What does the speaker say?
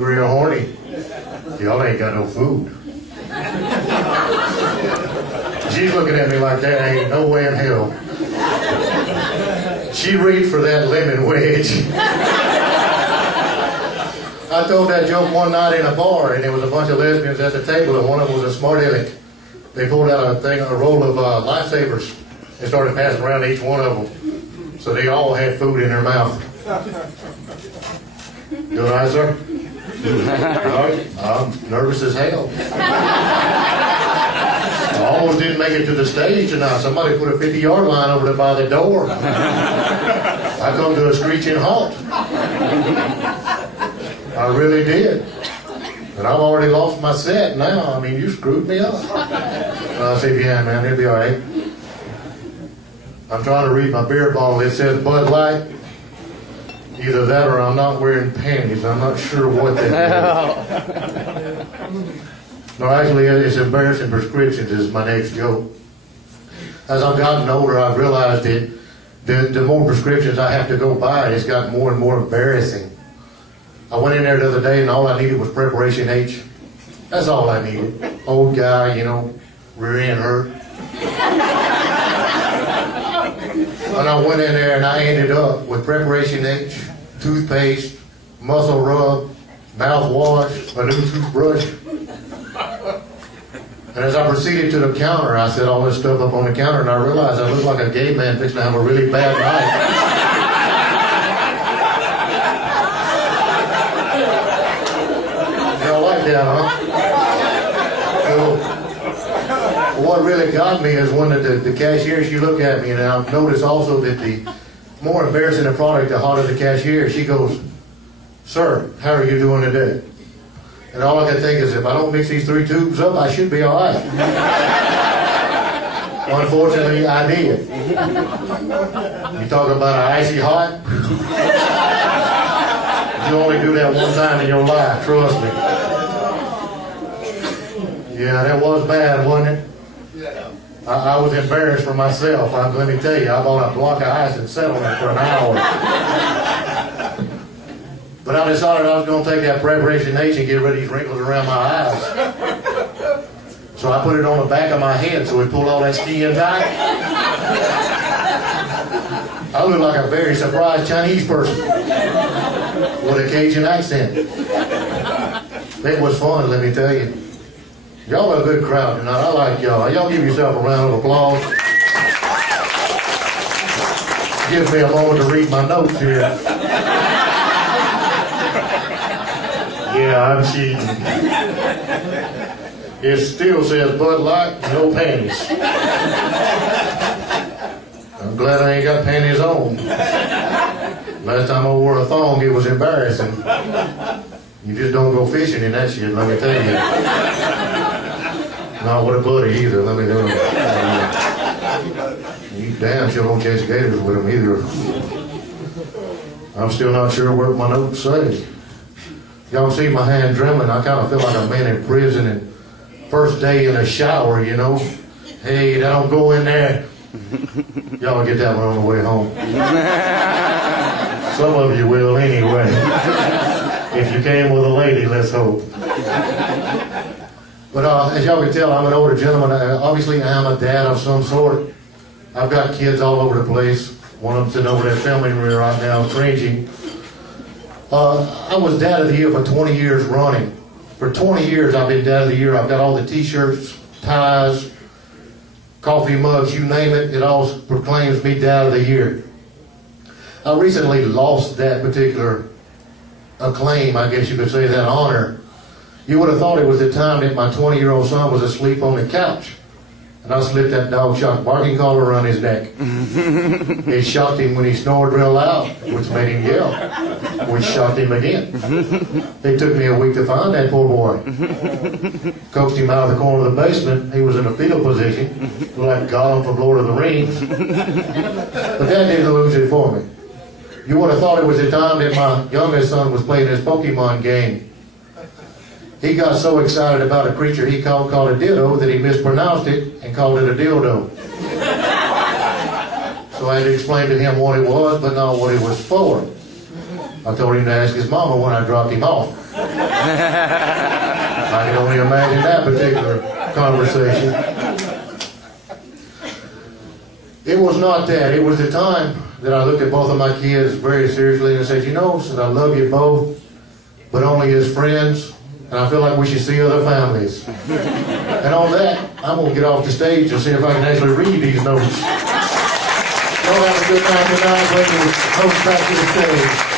Real horny. Y'all ain't got no food. She's looking at me like there ain't no way in hell. She reached for that lemon wedge. I told that joke one night in a bar, and there was a bunch of lesbians at the table, and one of them was a smart aleck. They pulled out a roll of lifesavers and started passing around each one of them. So they all had food in their mouth. Good night, sir. I'm nervous as hell. I almost didn't make it to the stage tonight. Somebody put a 50-yard line over there by the door. I come to a screeching halt. I really did. And I've already lost my set now. I mean, you screwed me up. I said, yeah, man, it'll be all right. I'm trying to read my beer bottle. It says Bud Light. Either that or I'm not wearing panties. I'm not sure what that is. No, actually, it's embarrassing prescriptions is my next joke. As I've gotten older, I've realized that the more prescriptions I have to go buy, it's gotten more and more embarrassing. I went in there the other day and all I needed was Preparation H. That's all I needed. Old guy, you know, rear end hurt. And I went in there and I ended up with Preparation H, toothpaste, muscle rub, mouthwash, a new toothbrush. And as I proceeded to the counter, I set all this stuff up on the counter and I realized I looked like a gay man fixing to have a really bad night. Y'all like that, huh? So, what really got me is when the cashier, she looked at me, and I noticed also that the more embarrassing the product, the hotter the cashier. She goes, "Sir, how are you doing today?" And all I can think is, if I don't mix these 3 tubes up, I should be all right. Unfortunately, I did. You talk about an icy hot? You only do that one time in your life, trust me. Yeah, that was bad, wasn't it? I was embarrassed for myself. Let me tell you, I bought a block of ice and sat on it for an hour. But I decided I was going to take that Preparation H and get rid of these wrinkles around my eyes. So I put it on the back of my head so it pulled all that skin tight. I look like a very surprised Chinese person with a Cajun accent. It was fun, let me tell you. Y'all are a good crowd tonight. I like y'all. Y'all give yourself a round of applause. Gives me a moment to read my notes here. Yeah, I'm cheating. It still says Bud Light, no panties. I'm glad I ain't got panties on. Last time I wore a thong, it was embarrassing. You just don't go fishing in that shit, let me tell you. Not with a buddy either, let me tell you. You damn sure don't catch gators with them either. I'm still not sure what my notes say. Y'all see my hand trembling. I kind of feel like a man in prison and first day in a shower, you know. Hey, don't go in there. Y'all get that one on the way home. Some of you will anyway. If you came with a lady, let's hope. But as y'all can tell, I'm an older gentleman. Obviously, I'm a dad of some sort. I've got kids all over the place. One of them's sitting over there filming me right now, cringing. I was Dad of the Year for 20 years running. For 20 years, I've been Dad of the Year. I've got all the T-shirts, ties, coffee mugs, you name it. It all proclaims me Dad of the Year. I recently lost that particular acclaim, I guess you could say, that honor. You would have thought it was the time that my 20-year-old son was asleep on the couch. And I slipped that dog shock barking collar around his neck. It shocked him when he snored real loud, which made him yell, which shocked him again. It took me a week to find that poor boy. Coaxed him out of the corner of the basement. He was in a fetal position, like Gollum from Lord of the Rings. But that didn't lose it for me. You would have thought it was the time that my youngest son was playing his Pokemon game. He got so excited about a creature he called a dildo that he mispronounced it and called it a dildo. So I had to explain to him what it was, but not what it was for. I told him to ask his mama when I dropped him off. I can only imagine that particular conversation. It was not that. It was the time that I looked at both of my kids very seriously and I said, you know, since I love you both, but only as friends, and I feel like we should see other families. And on that, I'm going to get off the stage and see if I can actually read these notes. Y'all have a good time tonight. Bring your host back to the stage.